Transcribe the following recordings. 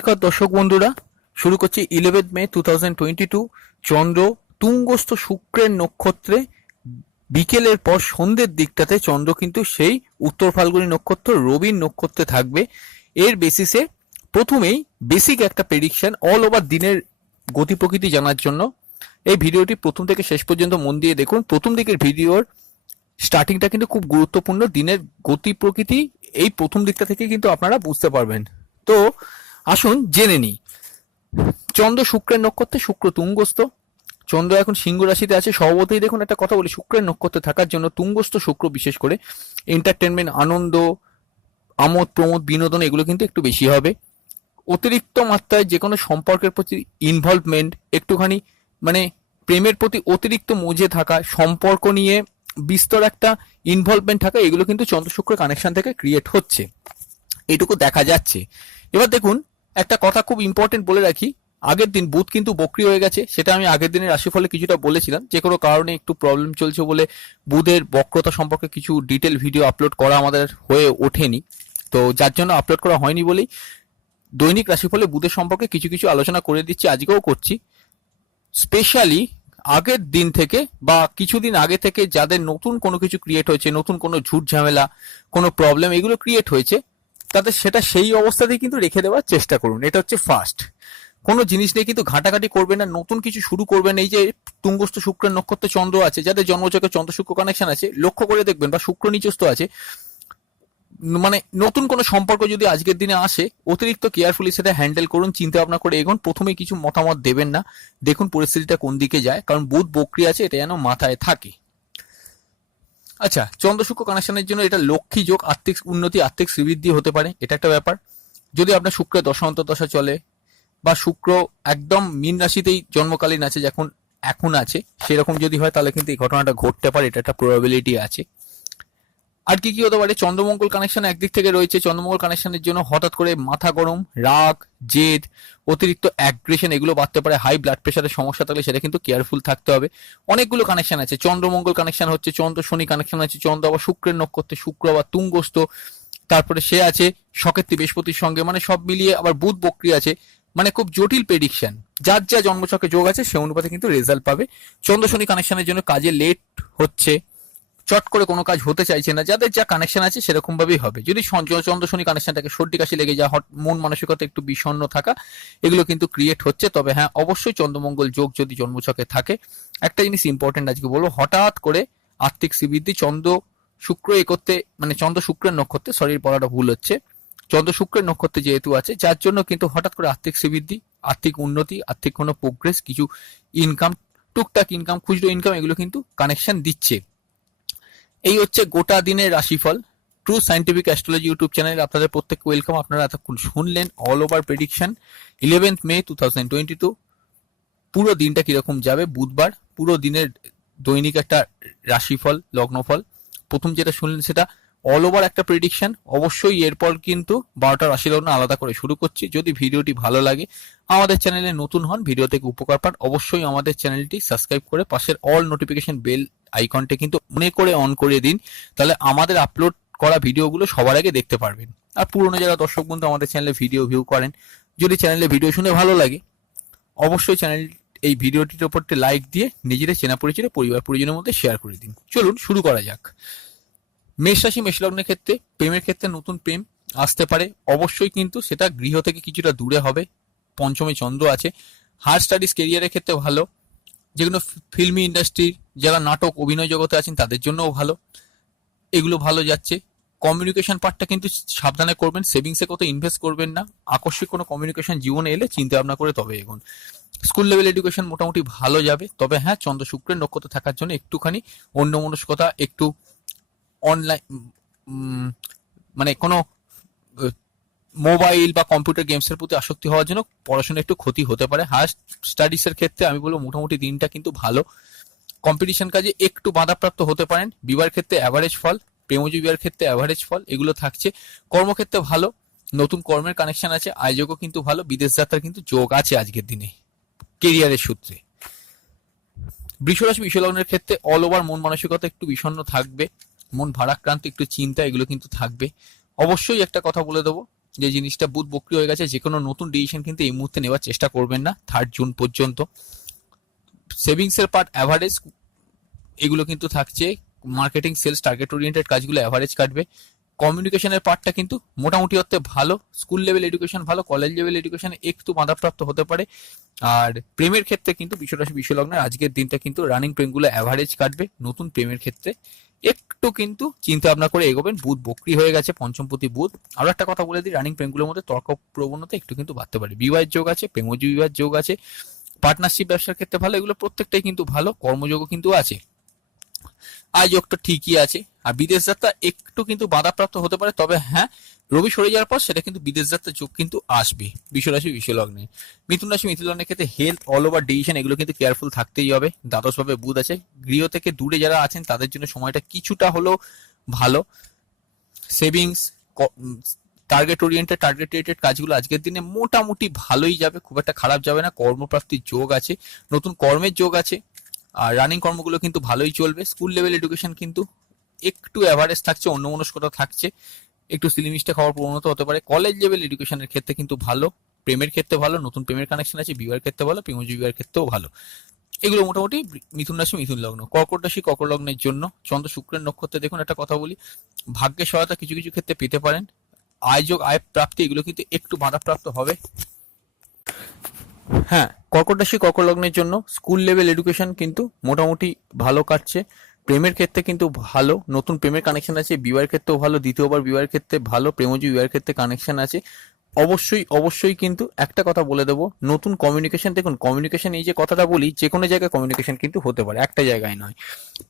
নমস্কার দর্শক বন্ধুরা, শুরু করছি 11 মে 2022। চন্দ্র তুঙ্গস্থ শুক্রের নক্ষত্রে বিকেলের পর সন্ধ্যের দিকটাতে চন্দ্র কিন্তু সেই উত্তর ফাল্গুনী নক্ষত্র রবির নক্ষত্রে থাকবে। এর বেসিসে প্রথমেই বেসিক একটা প্রেডিকশন অল ওভার দিনের গতি প্রকৃতি জানার জন্য এই ভিডিওটি প্রথম থেকে শেষ পর্যন্ত মন দিয়ে দেখুন। প্রথম দিকের ভিডিওর স্টার্টিংটা কিন্তু খুব গুরুত্বপূর্ণ। দিনের গতি প্রকৃতি এই প্রথম দিকটা থেকে কিন্তু আপনারা বুঝতে পারবেন। তো আসুন জেনে নিই। চন্দ্র শুক্রের নক্ষত্রে, শুক্র তুঙ্গস্থ। চন্দ্র এখন সিংহ রাশিতে আছে। স্বভাবতই দেখুন একটা কথা বলি, শুক্রের নক্ষত্রে থাকার জন্য তুঙ্গস্থ শুক্র বিশেষ করে এন্টারটেনমেন্ট, আনন্দ, আমোদ প্রমোদ, বিনোদন এগুলো কিন্তু একটু বেশি হবে। অতিরিক্ত মাত্রায় যে কোনো সম্পর্কের প্রতি ইনভলভমেন্ট, একটুখানি মানে প্রেমের প্রতি অতিরিক্ত মজে থাকা, সম্পর্ক নিয়ে বিস্তর একটা ইনভলভমেন্ট থাকা, এগুলো কিন্তু চন্দ্র শুক্র কানেকশন থেকে ক্রিয়েট হচ্ছে, এইটুকু দেখা যাচ্ছে। এবার দেখুন একটা কথা খুব ইম্পর্টেন্ট বলে রাখি, আগের দিন বুধ কিন্তু বক্রি হয়ে গেছে। সেটা আমি আগের দিনের রাশিফলে কিছুটা বলেছিলাম, যে কোনো কারণে একটু প্রবলেম চলছে বলে বুধের বক্রতা সম্পর্কে কিছু ডিটেল ভিডিও আপলোড করা আমাদের হয়ে ওঠেনি। তো যার জন্য আপলোড করা হয়নি বলেই দৈনিক রাশিফলে বুধের সম্পর্কে কিছু কিছু আলোচনা করে দিচ্ছি, আজকেও করছি। স্পেশালি আগের দিন থেকে বা কিছুদিন আগে থেকে যাদের নতুন কোনো কিছু ক্রিয়েট হয়েছে, নতুন কোনো ঝুট ঝামেলা, কোনো প্রবলেম এগুলো ক্রিয়েট হয়েছে, তাদের সেটা সেই অবস্থাতেই কিন্তু রেখে দেওয়ার চেষ্টা করুন। এটা হচ্ছে ফার্স্ট। কোনো জিনিস নিয়ে কিন্তু ঘাটাঘাটি করবেন না, নতুন কিছু শুরু করবেন। এই যে তুঙ্গস্থ শুক্রের নক্ষত্রে চন্দ্র আছে, যাদের জন্মচকে চন্দ্র শুক্র কানেকশন আছে, লক্ষ্য করে দেখবেন, বা শুক্র নিচস্থ আছে, মানে নতুন কোনো সম্পর্ক যদি আজকের দিনে আসে, অতিরিক্ত কেয়ারফুলি সেটা হ্যান্ডেল করুন, চিন্তা ভাবনা করে এগোন। প্রথমে কিছু মতামত দেবেন না, দেখুন পরিস্থিতিটা কোন দিকে যায়, কারণ বুধ বক্রি আছে, এটা যেন মাথায় থাকে। আচ্ছা, চন্দ্র শুক্র কানেকশনের জন্য এটা লক্ষ্মী যোগ, আর্থিক উন্নতি, আর্থিক শ্রীবৃদ্ধি হতে পারে, এটা একটা ব্যাপার। যদি আপনার শুক্রের দশা অন্তর্দশা চলে, বা শুক্র একদম মীন রাশিতেই জন্মকালীন আছে, যখন এখন আছে, সেরকম যদি হয় তাহলে কিন্তু এই ঘটনাটা ঘটতে পারে, এটা একটা প্রবাবিলিটি আছে। আর কি কি হতে পারে, চন্দ্রমঙ্গল কানেকশন একদিক থেকে রয়েছে। চন্দ্রমঙ্গল কানেকশনের জন্য হঠাৎ করে মাথা গরম, রাগ, জেদ, অতিরিক্ত অ্যাগ্রেশন এগুলো বাড়তে পারে। হাই ব্লাড প্রেশারের সমস্যা থাকলে সেটা কিন্তু কেয়ারফুল থাকতে হবে। অনেকগুলো কানেকশন আছে, চন্দ্রমঙ্গল কানেকশন হচ্ছে, চন্দ্র শনি কানেকশন আছে, চন্দ্র আবার শুক্রের নক্ষত্রে, শুক্র আবার তুঙ্গস্থ, তারপরে সে আছে সকেত্রী বৃহস্পতির সঙ্গে, মানে সব মিলিয়ে আবার বুধ বক্রি আছে, মানে খুব জটিল প্রেডিকশন। যার যা জন্মছকে যোগ আছে সে অনুপাতে কিন্তু রেজাল্ট পাবে। চন্দ্র শনি কানেকশনের জন্য কাজে লেট হচ্ছে, চট করে কোনো কাজ হতে চাইছে না, যাদের যা কানেকশন আছে সেরকম ভাবেই হবে। যদি চন্দ্র শনি কানেকশনটাকে সর্দি কাশি লেগে যায়, মন মানসিকতা একটু বিষণ্ণ থাকা, এগুলো কিন্তু ক্রিয়েট হচ্ছে। তবে হ্যাঁ, অবশ্যই চন্দ্রমঙ্গল যোগ যদি জন্মছকে থাকে, একটা জিনিস ইম্পর্টেন্ট আজকে বলবো, হঠাৎ করে আর্থিক শ্রীবৃদ্ধি। চন্দ্র শুক্র এ করতে, মানে চন্দ্র শুক্রের নক্ষত্রে, সরি বলাটা ভুল হচ্ছে, চন্দ্র শুক্রের নক্ষত্রে যেহেতু আছে, যার জন্য কিন্তু হঠাৎ করে আর্থিক শ্রীবৃদ্ধি, আর্থিক উন্নতি, আর্থিক কোনো প্রোগ্রেস, কিছু ইনকাম, টুকটাক ইনকাম, খুচরো ইনকাম, এগুলো কিন্তু কানেকশন দিচ্ছে। এই হচ্ছে গোটা দিনের রাশিফল। ট্রু সায়েন্টিফিক অ্যাস্ট্রোলজি ইউটিউব চ্যানেলে আপনাদের প্রত্যেককে ওয়েলকাম। আপনারা এতক্ষণ শুনলেন অল ওভার প্রেডিকশন 11 মে 2022। পুরো দিনটা কিরকম যাবে, বুধবার, পুরো দিনের দৈনিক একটা রাশিফল, লগ্নফল। প্রথম যেটা শুনলেন সেটা অল ওভার একটা প্রেডিকশন। অবশ্যই এরপর কিন্তু 12টা রাশি লগ্ন আলাদা করে শুরু করছি। যদি ভিডিওটি ভালো লাগে, আমাদের চ্যানেলে নতুন হন, ভিডিও থেকে উপকার পান, অবশ্যই আমাদের চ্যানেলটি সাবস্ক্রাইব করে পাশের অল নোটিফিকেশন বেল আইকনটি কিন্তু মনে করে অন করে দিন, তাহলে আমাদের আপলোড করা ভিডিওগুলো সবার আগে দেখতে পারবেন। আর পুরনো যারা দর্শক বন্ধু আমাদের চ্যানেলে ভিডিও ভিউ করেন, যদি চ্যানেলে ভিডিও শুনে ভালো লাগে, অবশ্যই চ্যানেল এই ভিডিওটির ওপর লাইক দিয়ে নিজেদের চেনা পরিচিত পরিবার পরিজনের মধ্যে শেয়ার করে দিন। চলুন শুরু করা যাক। মেষ রাশি, মেষ লগ্নের ক্ষেত্রে প্রেমের ক্ষেত্রে নতুন প্রেম আসতে পারে, অবশ্যই কিন্তু সেটা গৃহ থেকে কিছুটা দূরে হবে। পঞ্চমে চন্দ্র আছে। হায়ার স্টাডিজ কেরিয়ারের ক্ষেত্রে ভালো, যেগুলো ফিল্মি ইন্ডাস্ট্রির যারা নাটক অভিনয় জগতে আছেন তাদের জন্যও ভালো, এগুলো ভালো যাচ্ছে। কমিউনিকেশন পার্টটা কিন্তু সাবধানে করবেন, সেভিংসে কত ইনভেস্ট করবেন না। আকস্মিক কোনো কমিউনিকেশন জীবনে এলে চিন্তা ভাবনা করে তবে এগোন। স্কুল লেভেল এডুকেশন মোটামুটি ভালো যাবে। তবে হ্যাঁ, চন্দ্র শুক্রের নক্ষত্র থাকার জন্য একটুখানি অন্যমনস্কতা, একটু অনলাইন মানে কোনো মোবাইল বা কম্পিউটার গেমসের প্রতি আসক্তি হওয়ার জন্য পড়াশোনা একটু ক্ষতি হতে পারে। হায়ার স্টাডিজের ক্ষেত্রে আমি বলবো মোটামুটি দিনটা কিন্তু ভালো। কম্পিটিশন কাজে একটু বাধাপ্রাপ্ত হতে পারেন। বিবাহের ক্ষেত্রে অ্যাভারেজ ফল, প্রেমজ বিবাহের ক্ষেত্রে অ্যাভারেজ ফল, এগুলো থাকছে। কর্মক্ষেত্রে ভালো, নতুন কর্মের কানেকশন আছে, আয়োজকও কিন্তু ভালো, বিদেশ যাত্রার কিন্তু যোগ আছে আজকের দিনে কেরিয়ারের সূত্রে। বৃষরাশি, বিশ্বলগ্নের ক্ষেত্রে অল ওভার মন মানসিকতা একটু বিষণ্ণ থাকবে, মন ভারাক্রান্ত, একটু চিন্তা, এগুলো কিন্তু থাকবে। অবশ্যই একটা কথা বলে দেবো, যে জিনিসটা বুধ বক্রি হয়ে গেছে, যে কোনো নতুন ডিসিশন কিন্তু এই মুহূর্তে নেওয়ার চেষ্টা করবেন না 3 জুন পর্যন্ত। সেভিংস এর পার্ট অ্যাভারেজ এগুলো কিন্তু থাকছে, মার্কেটিং সেলস টার্গেট ওরিয়েন্টেড কাজগুলো অ্যাভারেজ কাটবে। কমিউনিকেশনের পার্টটা কিন্তু মোটামুটি হতে ভালো, স্কুল লেভেল এডুকেশন ভালো, কলেজ লেভেল এডুকেশন একটু বাধাপ্রাপ্ত হতে পারে। আর প্রেমের ক্ষেত্রে কিন্তু বিশ্বরাশি বিশ্বলগ্নের আজকের দিনটা কিন্তু রানিং প্রেমগুলো অ্যাভারেজ কাটবে। নতুন প্রেমের ক্ষেত্রে একটু কিন্তু চিন্তা ভাবনা করে এগোবেন, বুধ বক্রি হয়ে গেছে, পঞ্চমপতি বুধ। আরো একটা কথা বলে দিই, রানিং প্রেমগুলোর মধ্যে তর্ক প্রবণতা একটু কিন্তু বাড়তে পারে। বিবাহের যোগ আছে, প্রেমজ বিবাহের যোগ আছে, পার্টনারশিপ ব্যবসার ক্ষেত্রে ভালো, এগুলো প্রত্যেকটাই কিন্তু ভালো। কর্মযোগও কিন্তু আছে, আয় যোগটা ঠিকই আছে। আর বিদেশ যাত্রা একটু কিন্তু বাধাপ্রাপ্ত হতে পারে, তবে হ্যাঁ রবি সরে যাওয়ার পর সেটা কিন্তু বিদেশ যাত্রার যোগ কিন্তু আসবে বিশ্বরাশি বিশ্বলগ্নে। মিথুন রাশি মিথুন লগ্নের ক্ষেত্রে হেলথ অল ওভার ডিসিশন এগুলো কিন্তু কেয়ারফুল থাকতেই হবে। দ্বাদশ ভাবে বুধ আছে, গৃহ থেকে দূরে যারা আছেন তাদের জন্য সময়টা কিছুটা হলেও ভালো। Savings target oriented target related কাজগুলো আজকের দিনে মোটামুটি ভালোই যাবে, খুব একটা খারাপ যাবে না। কর্মপ্রাপ্তির যোগ আছে, নতুন কর্মের যোগ আছে। আর রানিং কর্মগুলো কিন্তু ভালোই চলবে। স্কুল লেভেল এডুকেশন কিন্তু একটু অ্যাভারেজ থাকছে, অন্যমনস্কতা থাকছে, একটু সিলিমিস্টে খাওয়ার প্রবণতা হতে পারে। কলেজ লেভেল এডুকেশনের ক্ষেত্রে কিন্তু ভালো, প্রেমের ক্ষেত্রে ভালো, নতুন প্রেমের কানেকশন আছে, বিবাহের ক্ষেত্রে ভালো, প্রেমজ বিবাহের ক্ষেত্রেও ভালো। এগুলো মোটামুটি মিথুন রাশি মিথুন লগ্ন। কর্কট রাশি কর্কট লগ্নের জন্য চন্দ্র শুক্রের নক্ষত্রে দেখুন একটা কথা বলি, ভাগ্যের সহায়তা কিছু কিছু ক্ষেত্রে পেতে পারেন। আয় যোগ আয় প্রাপ্তি এগুলো কিন্তু একটু বাধাপ্রাপ্ত হবে। হ্যাঁ, কর্কট রাশি কর্কট লগ্নের জন্য স্কুল লেভেল এডুকেশন কিন্তু মোটামুটি ভালো কাটছে। প্রেমের ক্ষেত্রে কিন্তু ভালো, নতুন প্রেমের কানেকশন আছে, বিবাহের ক্ষেত্রেও ভালো, দ্বিতীয়বার বিবাহের ক্ষেত্রে ভালো, প্রেমজ বিবাহের ক্ষেত্রে কানেকশন আছে। অবশ্যই অবশ্যই কিন্তু একটা কথা বলে দেবো, নতুন কমিউনিকেশন, দেখুন কমিউনিকেশন এই যে কথাটা বলি, যে কোনো জায়গায় কমিউনিকেশন কিন্তু হতে পারে, একটা জায়গায় নয়।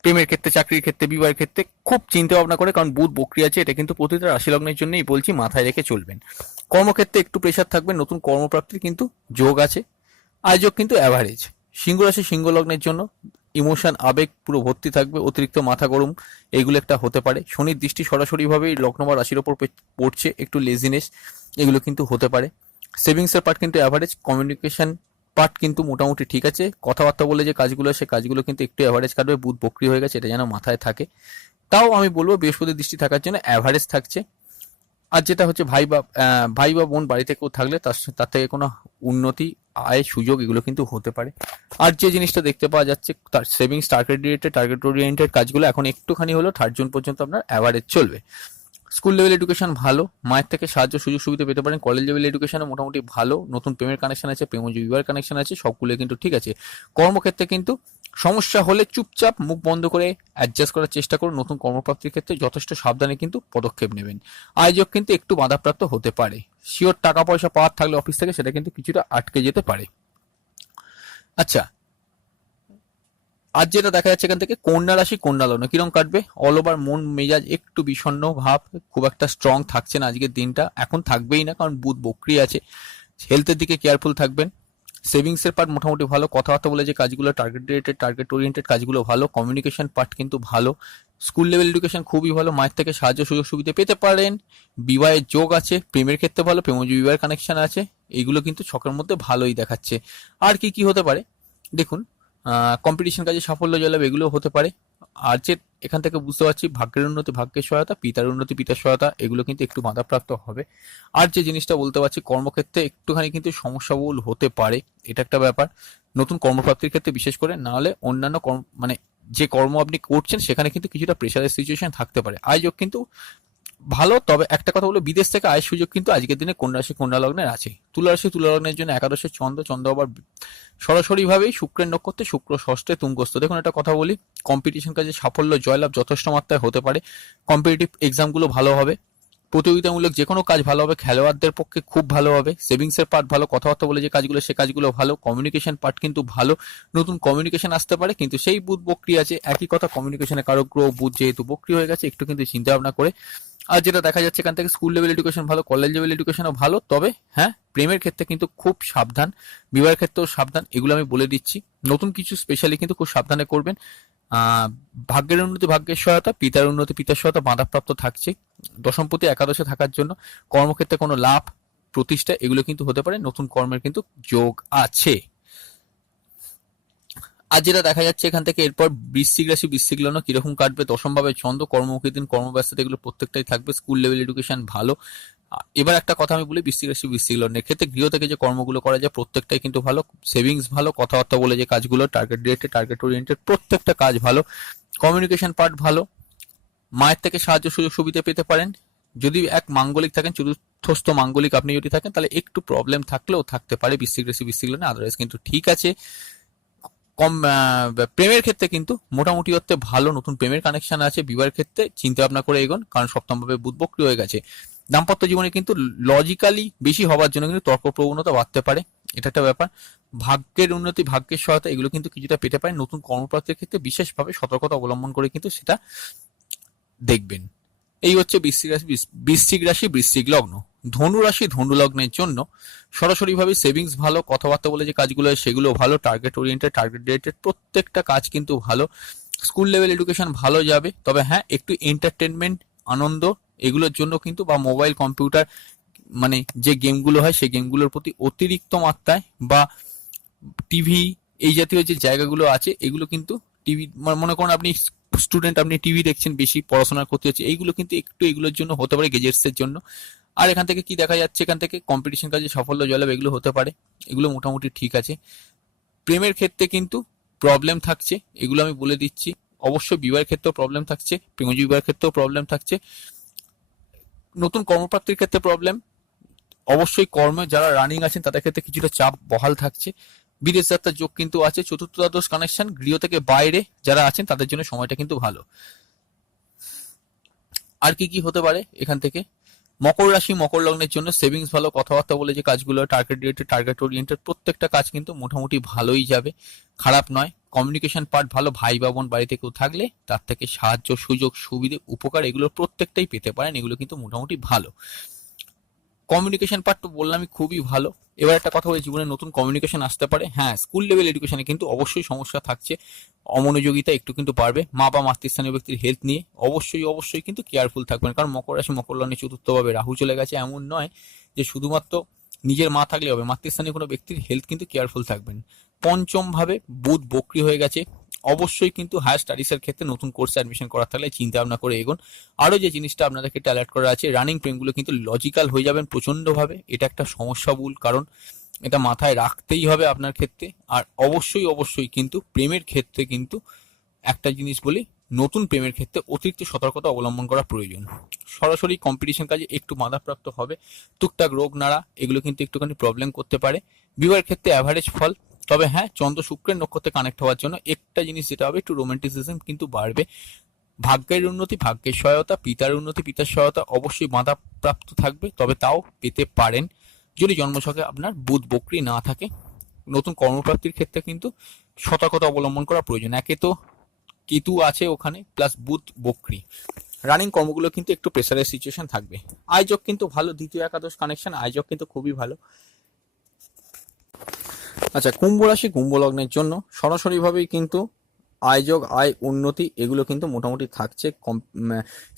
প্রেমের ক্ষেত্রে, চাকরির ক্ষেত্রে, বিবাহের ক্ষেত্রে খুব চিন্তা ভাবনা করে, কারণ বুধ বক্রি আছে, এটা কিন্তু প্রতিটা রাশি লগ্নের জন্যই বলছি, মাথায় রেখে চলবেন। কর্মক্ষেত্রে একটু প্রেশার থাকবে, নতুন কর্মপ্রাপ্তির কিন্তু যোগ আছে। আয়োজক কিন্তু অ্যাভারেজ। সিংহ রাশি সিংহ লগ্নের জন্য ইমোশন আবেগ পুরো ভর্তি থাকবে, অতিরিক্ত মাথা গরম এগুলো একটা হতে পারে। শনির দৃষ্টি সরাসরিভাবেই লগ্ন বা রাশির ওপর পড়ছে, একটু লেজিনেস এগুলো কিন্তু হতে পারে। সেভিংসের পার্ট কিন্তু অ্যাভারেজ, কমিউনিকেশন পার্ট কিন্তু মোটামুটি ঠিক আছে। কথাবার্তা বলে যে কাজগুলো, সে কাজগুলো কিন্তু একটু অ্যাভারেজ কাটবে, বুধ বক্রি হয়ে গেছে, এটা যেন মাথায় থাকে। তাও আমি বলবো বৃহস্পতির দৃষ্টি থাকার জন্য অ্যাভারেজ থাকছে। আর যেটা হচ্ছে ভাই বা বোন বাড়িতে কেউ থাকলে তার থেকে কোনো উন্নতি, আয়, সুযোগ এগুলো কিন্তু হতে পারে। আর যে জিনিসটা দেখতে পাওয়া যাচ্ছে, তার সেভিংস টার্গেট ওরিয়েন্টেড কাজগুলো এখন একটুখানি হলো 3 জুন পর্যন্ত আপনার অ্যাভারেজ চলবে। স্কুল লেভেল এডুকেশন ভালো, মায়ের থেকে সাহায্য সুযোগ সুবিধা পেতে পারেন। কলেজ লেভেল এডুকেশনও মোটামুটি ভালো, নতুন প্রেমের কানেকশন আছে, প্রেমজ বিবাহের কানেকশন আছে, সবগুলো কিন্তু ঠিক আছে। কর্মক্ষেত্রে কিন্তু সমস্যা হলে চুপচাপ মুখ বন্ধ করে অ্যাডজাস্ট করার চেষ্টা করুন। নতুন কর্মপ্রাপ্তির ক্ষেত্রে যথেষ্ট সাবধানে কিন্তু পদক্ষেপ নেবেন। আয়োজক কিন্তু একটু বাধাপ্রাপ্ত হতে পারে। শিওর টাকা পয়সা পাওয়ার থাকলে অফিস থেকে, সেটা কিন্তু কিছুটা আটকে যেতে পারে। আচ্ছা, আজ যেটা দেখা যাচ্ছে এখান থেকে কন্যা রাশি কন্যা লগ্ন কিরকম কাটবে, অল ওভার মন মেজাজ একটু বিষণ্ণ ভাব, খুব একটা স্ট্রং থাকছে না আজকের দিনটা, এখন থাকবেই না, কারণ বুধ বক্রি আছে। হেলথের দিকে কেয়ারফুল থাকবেন। সেভিংস এর পার্ট মোটামুটি ভালো, কথাবার্তা বলে যে কাজগুলো টার্গেট ওরিয়েন্টেড কাজগুলো ভালো, কমিউনিকেশন পার্ট কিন্তু ভালো। স্কুল লেভেল এডুকেশন খুবই ভালো, মায়ের থেকে সাহায্য সুযোগ সুবিধা পেতে পারেন। বিবাহের যোগ আছে, প্রেমের ক্ষেত্রে ভালো, প্রেমজ বিবাহের কানেকশন আছে, এগুলো কিন্তু ছকের মধ্যে ভালোই দেখাচ্ছে। আর কি কি হতে পারে দেখুন, কম্পিটিশন কাজে সাফল্য জয়লাভ এগুলো হতে পারে। আর যে এখান থেকে বুঝতে পারছি ভাগ্যের উন্নতি ভাগ্যের সহায়তা, পিতার উন্নতি পিতার সহায়তা এগুলো কিন্তু একটু বাধাপ্রাপ্ত হবে। আর যে জিনিসটা বলতে পারছি, কর্মক্ষেত্রে একটুখানি কিন্তু সমস্যাবহুল হতে পারে, এটা একটা ব্যাপার। নতুন কর্মপ্রাপ্তির ক্ষেত্রে বিশেষ করে, না হলে অন্যান্য কর্ম মানে যে কর্ম আপনি করছেন সেখানে কিন্তু কিছুটা প্রেশারের সিচুয়েশন থাকতে পারে। আয়োজক কিন্তু ভালো, তবে একটা কথা বলে, বিদেশ থেকে আয়ের সুযোগ কিন্তু আজকের দিনে কন্যা রাশি কন্যা লগ্নের আছে। তুলা রাশি তুলা লগ্নের জন্য একাদশে চন্দ্র আবার সরাসরি ভাবেই শুক্রের নক্ষত্রে, শুক্র ষষ্ঠে তুঙ্গস্থ। দেখুন একটা কথা বলি, কম্পিটিশন কাজে সাফল্য জয়লাভ যথেষ্ট মাত্রায় হতে পারে। কম্পিটিটিভ এক্সামগুলো ভালো হবে, প্রতিযোগিতামূলক যে কোনো কাজ ভালো হবে, খেলোয়াড়দের পক্ষে খুব ভালো হবে। সেভিংসের পার্ট ভালো, কথাবার্তা বলে যে কাজগুলো সে কাজগুলো ভালো, কমিউনিকেশন পার্ট কিন্তু ভালো, নতুন কমিউনিকেশন আসতে পারে। কিন্তু সেই বুধ বক্রি আছে, একই কথা, কমিউনিকেশনে কারো গ্রহ বুধ যেহেতু বক্রি হয়ে গেছে, একটু কিন্তু চিন্তা ভাবনা করে। আর যেটা দেখা যাচ্ছে এখান থেকে, স্কুল লেভেল এডুকেশন ভালো, কলেজ লেভেল এডুকেশনও ভালো, তবে হ্যাঁ প্রেমের ক্ষেত্রে কিন্তু খুব সাবধান, বিবাহের ক্ষেত্রেও সাবধান, এগুলো আমি বলে দিচ্ছি। নতুন কিছু স্পেশালি কিন্তু খুব সাবধানে করবেন। ভাগ্যের উন্নতি ভাগ্যের সহায়তা, পিতার উন্নতি পিতার সহায়তা বাধাপ্রাপ্ত থাকছে। দশমপতি একাদশে থাকার জন্য কর্মক্ষেত্রে কোনো লাভ, প্রতিষ্ঠা এগুলো কিন্তু হতে পারে, নতুন কর্মের কিন্তু যোগ আছে। আর যেটা দেখা যাচ্ছে এখান থেকে, এরপর বৃশ্চিক রাশি বৃশ্চিক লগ্ন কিরকম কাটবে, দশম ভাবে চন্দ্র, কর্মমুখী দিন, কর্মব্যস্ততা এগুলো প্রত্যেকটাই থাকবে। স্কুল লেভেল এডুকেশন ভালো, এবার একটা কথা আমি বলি, বৃশ্চিক রাশি বৃশ্চিক লগ্নের ক্ষেত্রে গৃহ থেকে যে কর্মগুলো করা যায় প্রত্যেকটাই কিন্তু ভালো। সেভিংস ভালো, কথাবার্তা বলে যে কাজগুলো, টার্গেট রিলেটেড, টার্গেট ওরিয়েন্টেড প্রত্যেকটা কাজ ভালো। কমিউনিকেশন পার্ট ভালো। মায়ের থেকে সাহায্য সুযোগ সুবিধা পেতে পারেন। যদি এক মাঙ্গলিক থাকেন, চতুর্থস্থ মাঙ্গলিক আপনি যদি থাকেন, তাহলে একটু প্রবলেম থাকলেও থাকতে পারে বৃশ্চিক রাশি বৃশ্চিক লগ্নে, আদারওয়াইজ কিন্তু ঠিক আছে। কম প্রেমের ক্ষেত্রে কিন্তু মোটামুটি অর্থে ভালো, নতুন প্রেমের কানেকশন আছে। বিবাহের ক্ষেত্রে চিন্তা ভাবনা করে এগোন, কারণ সপ্তমভাবে বুধ বক্রী হয়ে গেছে। দাম্পত্য জীবনে কিন্তু লজিক্যালি বেশি হওয়ার জন্য কিন্তু তর্ক প্রবণতা বাড়তে পারে, এটা একটা ব্যাপার। ভাগ্যের উন্নতি, ভাগ্যের সহায়তা এগুলো কিন্তু কিছুটা পেতে পারেন। নতুন কর্মপ্রাপ্তির ক্ষেত্রে বিশেষভাবে সতর্কতা অবলম্বন করে কিন্তু সেটা দেখবেন। এই হচ্ছে বৃশ্চিক রাশি বৃশ্চিক লগ্ন। ধনু রাশি ধনু লগ্নের জন্য সরাসরিভাবে সেভিংস ভালো, কথাবার্তা বলে যে কাজগুলো হয় সেগুলো ভালো, টার্গেট ওরিয়েন্টেড, টার্গেট রিলেটেড প্রত্যেকটা কাজ কিন্তু ভালো। স্কুল লেভেল এডুকেশন ভালো যাবে, তবে হ্যাঁ একটু এন্টারটেনমেন্ট, আনন্দ এগুলোর জন্য কিন্তু, বা মোবাইল কম্পিউটার মানে যে গেমগুলো হয় সেই গেমগুলোর প্রতি অতিরিক্ত মাত্রায়, বা টিভি এই জাতীয় যে জায়গাগুলো আছে এগুলো কিন্তু, টিভি মনে করুন আপনি স্টুডেন্ট, আপনি টিভি দেখছেন, বেশি পড়াশোনা করতে হচ্ছে, এইগুলো কিন্তু একটু এগুলোর জন্য হতে পারে, গেজেটস এর জন্য। আর এখান থেকে কি দেখা যাচ্ছে, এখান থেকে কম্পিটিশন কাজে সাফল্য জয়লাভ এগুলো হতে পারে, এগুলো মোটামুটি ঠিক আছে। প্রেমের ক্ষেত্রে কিন্তু প্রবলেম থাকছে, এগুলো আমি বলে দিচ্ছি। অবশ্যই বিবাহের ক্ষেত্রেও প্রবলেম থাকছে, প্রেমজ বিবাহের ক্ষেত্রেও প্রবলেম থাকছে। নতুন কর্মপ্রাপ্তির ক্ষেত্রে প্রবলেম, অবশ্যই কর্মে যারা রানিং আছেন তাদের ক্ষেত্রে কিছুটা চাপ বহাল থাকছে। বিদেশ যাত্রার যোগ কিন্তু আছে। চতুর্থ দ্বাদশ কানেকশন, গৃহ থেকে বাইরে যারা আছেন তাদের জন্য সময়টা কিন্তু ভালো। আর কি কি হতে পারে এখান থেকে, মকর রাশি মকর লগ্নের জন্য সেভিংস ভালো, কথাবার্তা বলে যে কাজগুলো, টার্গেট রিলেটেড, টার্গেট ওরিয়েন্টেড প্রত্যেকটা কাজ কিন্তু মোটামুটি ভালোই যাবে, খারাপ নয়। কমিউনিকেশন পার্ট ভালো, ভাই বা বোন বাড়িতে কেউ থাকলে তার থেকে সাহায্য সুযোগ সুবিধে উপকার এগুলো প্রত্যেকটাই পেতে পারেন, এগুলো কিন্তু মোটামুটি ভালো। কমিউনিকেশন পার্ট তো বললামই খুবই ভালো। এবার একটা কথা বলি, জীবনে নতুন কমিউনিকেশন আসতে পারে। হ্যাঁ, স্কুল লেভেল এডুকেশনে কিন্তু অবশ্যই সমস্যা থাকছে, অমনোযোগিতা একটু কিন্তু বাড়বে। মা বা মাতৃস্থানীয় ব্যক্তির হেলথ নিয়ে অবশ্যই কিন্তু কেয়ারফুল থাকবেন, কারণ মকর রাশি মকর লগ্নে চতুর্থভাবে রাহু চলে গেছে। এমন নয় যে শুধুমাত্র নিজের মা থাকলে হবে, মাতৃস্থানীয় কোনো ব্যক্তির হেলথ কিন্তু কেয়ারফুল থাকবেন। পঞ্চম ভাবে বুধ বক্রী হয়ে গেছে, অবশ্যই কিন্তু হায়ার স্টাডিজের ক্ষেত্রে নতুন কোর্সে অ্যাডমিশন করার থাকলে চিন্তা ভাবনা করে এগোন। আরো যে জিনিসটা আপনাদেরকে অ্যালার্ট করা আছে, রানিং প্রেমগুলো কিন্তু লজিক্যাল হয়ে যাবেন প্রচন্ডভাবে, এটা একটা সমস্যাবহুল কারণ, এটা মাথায় রাখতেই হবে আপনার ক্ষেত্রে। আর অবশ্যই কিন্তু প্রেমের ক্ষেত্রে কিন্তু একটা জিনিস বলি, নতুন প্রেমের ক্ষেত্রে অতিরিক্ত সতর্কতা অবলম্বন করা প্রয়োজন। সরাসরি কম্পিটিশন কাজে একটু বাধাপ্রাপ্ত হবে, টুকটাক রোগ নাড়া এগুলো কিন্তু একটুখানি প্রবলেম করতে পারে। বিবাহের ক্ষেত্রে অ্যাভারেজ ফল, তবে হ্যাঁ চন্দ্র শুক্রের নক্ষত্রে কানেক্ট হওয়ার জন্য একটা জিনিস যেটা হবে, একটু রোমান্টিসিজম কিন্তু বাড়বে। ভাগ্যের উন্নতি, ভাগ্যের সহায়তা, পিতার উন্নতি, পিতার সহায়তা অবশ্যই বাধাপ্রাপ্ত থাকবে, তবে তাও পেতে পারেন যদি জন্মছকে আপনার বুধ বক্রী না থাকে। নতুন কর্মপ্রাপ্তির ক্ষেত্রে কিন্তু সতর্কতা অবলম্বন করা প্রয়োজন। একে তো কেতু আছে ওখানে, প্লাস বুধ বক্রী, রানিং কর্মগুলো কিন্তু একটু প্রেসারের সিচুয়েশন থাকবে। আয়োজক কিন্তু ভালো, দ্বিতীয় একাদশ কানেকশন, আয়োজক কিন্তু খুবই ভালো। আচ্ছা, কুম্ভ রাশি কুম্ভ লগ্নের জন্য সরাসরিভাবেই কিন্তু আয়োজক, আয় উন্নতি এগুলো কিন্তু মোটামুটি থাকছে।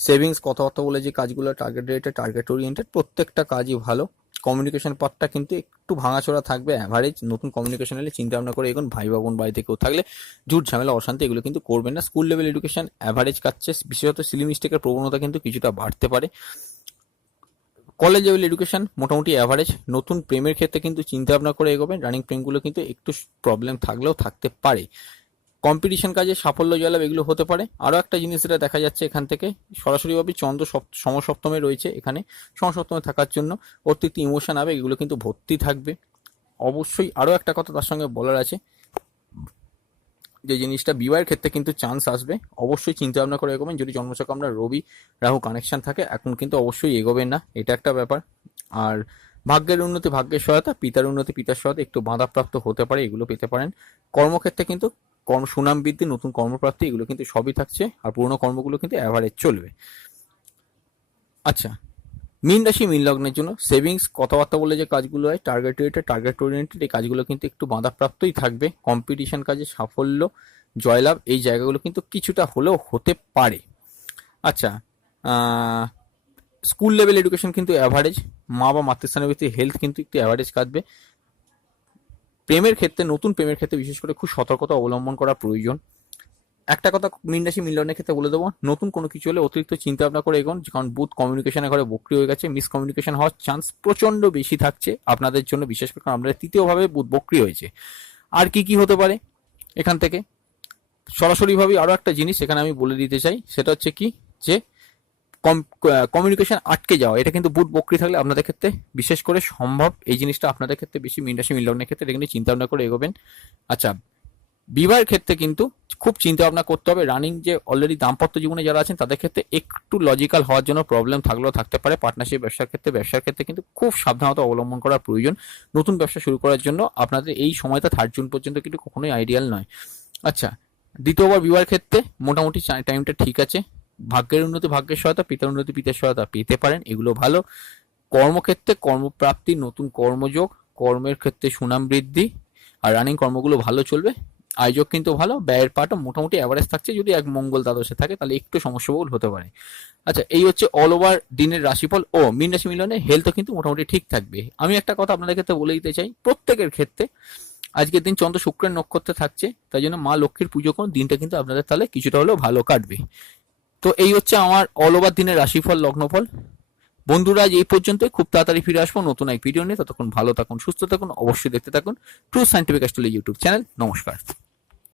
সেভিংস, কথাবার্তা বলে যে কাজগুলো, টার্গেট রিলেটেড, টার্গেট ওরিয়েন্টেড প্রত্যেকটা কাজই ভালো। কমিউনিকেশন পার্টটা কিন্তু একটু ভাঙাচোরা থাকবে, অ্যাভারেজ। নতুন কমিউনিকেশন এলে চিন্তা ভাবনা করে এখন ভাই বোন বাড়িতে কেউ থাকলে ঝুট ঝামেলা অশান্তি এগুলো কিন্তু করবেন না। স্কুল লেভেল এডুকেশন অ্যাভারেজ কাটছে, বিশেষত সিলি মিস্টেকের প্রবণতা কিন্তু কিছুটা বাড়তে পারে। কলেজ লেভেল এডুকেশন মোটামুটি অ্যাভারেজ। নতুন প্রেমের ক্ষেত্রে কিন্তু চিন্তা ভাবনা করে এগোবেন, রানিং প্রেমগুলো কিন্তু একটু প্রবলেম থাকলেও থাকতে পারে। কম্পিটিশন কাজে সাফল্য জয়লাভ এগুলো হতে পারে। আরও একটা জিনিস যেটা দেখা যাচ্ছে এখান থেকে, সরাসরিভাবে চন্দ্র সমসপ্তমে রয়েছে, এখানে সমসপ্তমে থাকার জন্য অতিরিক্ত ইমোশন আবেগ এগুলো কিন্তু ভর্তি থাকবে। অবশ্যই আরও একটা কথা তার সঙ্গে বলার আছে, যে জিনিসটা বিবাহের ক্ষেত্রে কিন্তু চান্স আসবে, অবশ্যই চিন্তা ভাবনা করে এগোবেন। যদি জন্মছকে আমরা রবি রাহু কানেকশন থাকে এখন কিন্তু অবশ্যই এগোবেন না, এটা একটা ব্যাপার। আর ভাগ্যের উন্নতি, ভাগ্যের সহায়তা, পিতার উন্নতি, পিতার সহায়তা একটু বাধাপ্রাপ্ত হতে পারে, এগুলো পেতে পারেন। কর্মক্ষেত্রে কিন্তু সুনাম বৃদ্ধি, নতুন কর্মপ্রাপ্তি এগুলো কিন্তু সবই থাকছে, আর পুরোনো কর্মগুলো কিন্তু অ্যাভারেজ চলবে। আচ্ছা, মীন রাশি মীন লগ্নের জন্য সেভিংস, কথাবার্তা বলে যে কাজগুলো হয়, টার্গেট রিলেটেড, টার্গেট ওরিয়েন্টেড এই কাজগুলো কিন্তু একটু বাধাপ্রাপ্তই থাকবে। কম্পিটিশন কাজে সাফল্য জয়লাভ এই জায়গাগুলো কিন্তু কিছুটা হলেও হতে পারে। আচ্ছা, স্কুল লেভেল এডুকেশন কিন্তু অ্যাভারেজ, মা বা মাতৃস্থানীয় ব্যক্তির হেলথ কিন্তু একটু অ্যাভারেজ কাটবে। প্রেমের ক্ষেত্রে, নতুন প্রেমের ক্ষেত্রে বিশেষ করে খুব সতর্কতা অবলম্বন করা প্রয়োজন। একটা কথা মীন রাশি মীন লগ্নের ক্ষেত্রে বলে দেবো, নতুন কোনো কিছু হলে অতিরিক্ত চিন্তা ভাবনা করে এগোন, কারণ বুধ কমিউনিকেশনের ঘরে বক্রি হয়ে গেছে, মিসকমিউনিকেশন হওয়ার চান্স প্রচন্ড বেশি থাকছে আপনাদের জন্য, বিশেষ করে কারণ আপনাদের তৃতীয়ভাবে বুধ বক্রি হয়েছে। আর কি কি হতে পারে এখান থেকে সরাসরিভাবে আরো একটা জিনিস এখানে আমি বলে দিতে চাই, সেটা হচ্ছে কি যে কমিউনিকেশন আটকে যাওয়া, এটা কিন্তু বুধ বক্রি থাকলে আপনাদের ক্ষেত্রে বিশেষ করে সম্ভব। এই জিনিসটা আপনাদের ক্ষেত্রে বেশি মীন রাশি মীন লগ্নের ক্ষেত্রে এটা কিন্তু চিন্তা ভাবনা করে এগোবেন। আচ্ছা, বিবাহের ক্ষেত্রে কিন্তু খুব চিন্তা ভাবনা করতে হবে। রানিং যে অলরেডি দাম্পত্য জীবনে যারা আছেন তাদের ক্ষেত্রে একটু লজিক্যাল হওয়ার জন্য প্রবলেম থাকলেও থাকতে পারে। পার্টনারশিপ ব্যবসার ক্ষেত্রে কিন্তু খুব সাবধানতা অবলম্বন করার প্রয়োজন। নতুন ব্যবসা শুরু করার জন্য আপনাদের এই সময়টা 3 জুন পর্যন্ত কিন্তু কখনোই আইডিয়াল নয়। আচ্ছা, দ্বিতীয়বার বিবাহের ক্ষেত্রে মোটামুটি টাইমটা ঠিক আছে। ভাগ্যের উন্নতি ভাগ্যের সহায়তা, পিতার উন্নতি পিতার সহায়তা পেতে পারেন, এগুলো ভালো। কর্মক্ষেত্রে কর্মপ্রাপ্তি, নতুন কর্মযোগ, কর্মের ক্ষেত্রে সুনাম বৃদ্ধি, আর রানিং কর্মগুলো ভালো চলবে। আয়োজক কিন্তু ভালো, ব্যয়ের পাটও মোটামুটি অ্যাভারেজ থাকছে, যদি এক মঙ্গল দ্বাদশে থাকে তাহলে একটু সমস্যাবহুল হতে পারে। আচ্ছা, এই হচ্ছে অল ওভার দিনের রাশিফল। ও মীন রাশি মিলনে হেলথও কিন্তু মোটামুটি ঠিক থাকবে। আমি একটা কথা আপনাদের ক্ষেত্রে বলে দিতে চাই, প্রত্যেকের ক্ষেত্রে আজকের দিন চন্দ্র শুক্রের নক্ষত্রে থাকছে, তাই জন্য মা লক্ষ্মীর পুজো করুন, দিনটা কিন্তু আপনাদের তাহলে কিছুটা হলেও ভালো কাটবে। তো এই হচ্ছে আমার অল ওভার দিনের রাশিফল লগ্নফল। বন্ধুরা আজ এই পর্যন্তই, খুব তাড়াতাড়ি ফিরে আসবো নতুন এক ভিডিও নিয়ে। ততক্ষণ ভালো থাকুন, সুস্থ থাকুন, অবশ্যই দেখতে থাকুন true scientific astrology YouTube channel. নমস্কার।